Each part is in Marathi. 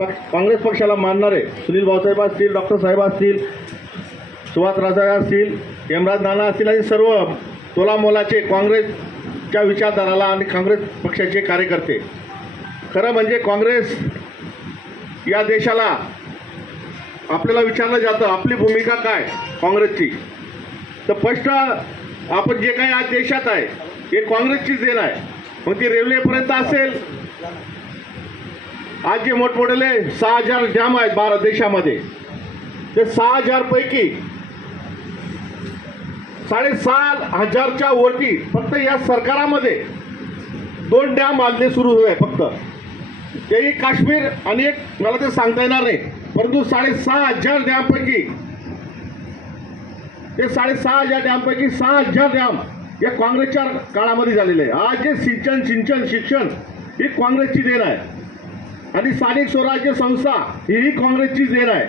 काँग्रेस पक्षाला मानणारे सुनील भाऊसाहेब असतील, डॉक्टर साहेब असतील, सुभाष राजा असतील, हेमराज नाना असतील आणि सर्व तोलामोलाचे काँग्रेसच्या विचारधाराला आणि काँग्रेस पक्षाचे कार्यकर्ते. खरं म्हणजे काँग्रेस या देशाला आपल्याला विचारलं जातं आपली भूमिका काय काँग्रेसची, तर स्पष्ट आपण जे काही आज देशात आहे हे काँग्रेसचीच देण आहे. मग ती रेल्वेपर्यंत असेल, आज जे मोठमोठे 6000 डॅम आहेत भारत देशामध्ये, ते 6000 पैकी 6500च्या वरती फक्त या सरकारामध्ये 2 डॅम बांधणे सुरू आहे फक्त, तेही काश्मीर आणि एक मला ते सांगता येणार नाही, परंतु 6500 डॅमपैकी ते 6500 डॅमपैकी 6000 डॅम या काँग्रेसच्या काळामध्ये झालेले आहे. आज जे सिंचन शिक्षण ही काँग्रेसची देण आहे आणि स्थानिक स्वराज्य संस्था ही काँग्रेसचीच देण आहे.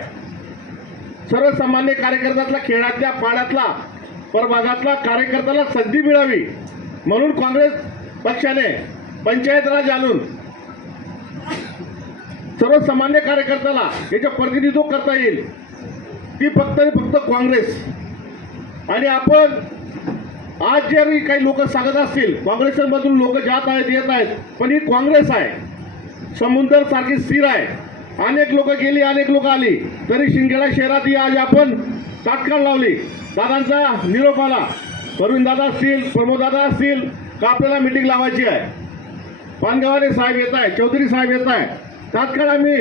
सर्वसामान्य कार्यकर्त्यातला, खेड्यातल्या पाड्यातला, परभागातला कार्यकर्त्याला संधी मिळावी म्हणून काँग्रेस पक्षाने पंचायत राज आणून सर्वसामान्य कार्यकर्त्याला याचं प्रतिनिधित्व करता येईल, ती फक्त काँग्रेस. आणि आपण आज जरी काही लोक सांगत असतील काँग्रेसमधून लोक जात आहेत येत आहेत, पण ही काँग्रेस आहे, समुद्र सारखी स्थिर आहे. अनेक लोक गेली, अनेक लोक आली, तरी शिंदखेडा शहरात ही आज आपण तात्काळ लावली. दादांचा निरोप आला, प्रवीण दादा असतील, प्रमोद दादा असतील, का आपल्याला मिटिंग लावायची आहे, पानगावाने साहेब येत आहे, चौधरी साहेब येत आहे, तात्काळ आम्ही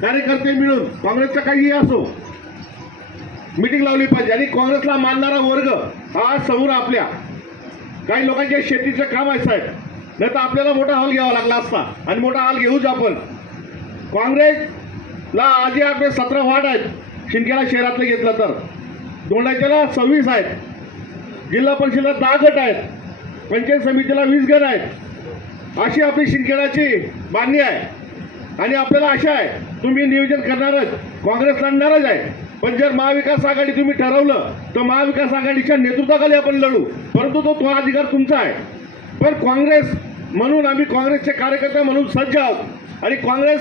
कार्यकर्ते मिळून काँग्रेसचा काहीही असो मिटिंग लावली पाहिजे. आणि काँग्रेसला मानणारा वर्ग हा समोर आपल्या काही लोकांच्या शेतीचं काम आहे साहेब, नाही तर आपल्याला मोठा हॉल घ्यावा लागला असता आणि मोठा हॉल घेऊच आपण. काँग्रेसला आधी आपले 17 वार्ड आहेत, शिंदखेडा शहरातलं घेतलं तर दोंडाच्याला 26 आहेत, जिल्हा परिषदेला 10 गट आहेत, पंचायत समितीला 20 गट आहेत. अशी आपली शिंदखेडाची बांधणी आहे. आणि आपल्याला आशा आहे तुम्ही नियोजन करणारच, काँग्रेस लढणारच आहे. पण जर महाविकास आघाडी तुम्ही ठरवलं तर महाविकास आघाडीच्या नेतृत्वाखाली आपण लढू, परंतु तो अधिकार तुमचा आहे. पण काँग्रेस म्हणून आम्ही काँग्रेसचे कार्यकर्ते म्हणून सज्ज आहोत आणि काँग्रेस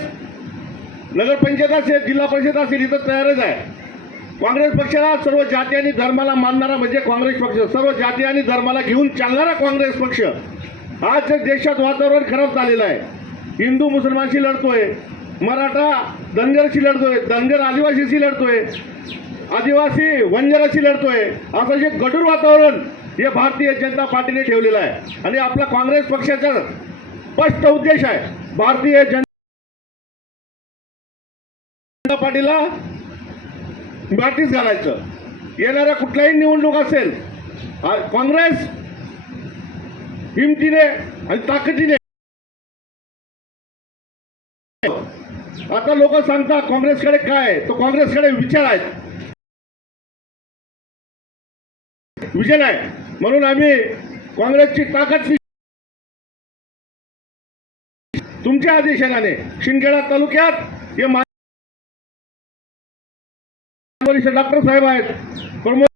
नगरपंचायत असेल, जिल्हा परिषद असेल, इथं तयारच आहे. काँग्रेस पक्षाला सर्व जाती आणि धर्माला मानणारा म्हणजे काँग्रेस पक्ष, सर्व जाती आणि धर्माला घेऊन चालणारा काँग्रेस पक्ष. आज देशात वातावरण खराब झालेलं आहे, हिंदू मुसलमानशी लढतोय, मराठा धनगरशी लढतोय, धनगर आदिवासीशी लढतोय, आदिवासी वंजाराशी लढतोय. असं जे गडूर वातावरण हे भारतीय जनता पार्टीने ठेवलेलं आहे. आणि आपला काँग्रेस पक्षाचा स्पष्ट उद्देश आहे भारतीय जनता पार्टीला मातीच घालायचं. येणाऱ्या कुठलाही निवडणूक असेल, काँग्रेस हिमतीने आणि ताकदीने. आता लोक सांगतात काँग्रेसकडे काय आहे, तो काँग्रेसकडे विचार आहेत, विजन आहे. म्हणून आम्ही काँग्रेसची ताकद तुमच्या आदेशाने शिंदखेडा तालुक्यात हे डॉक्टर साहेब आहेत, प्रमोद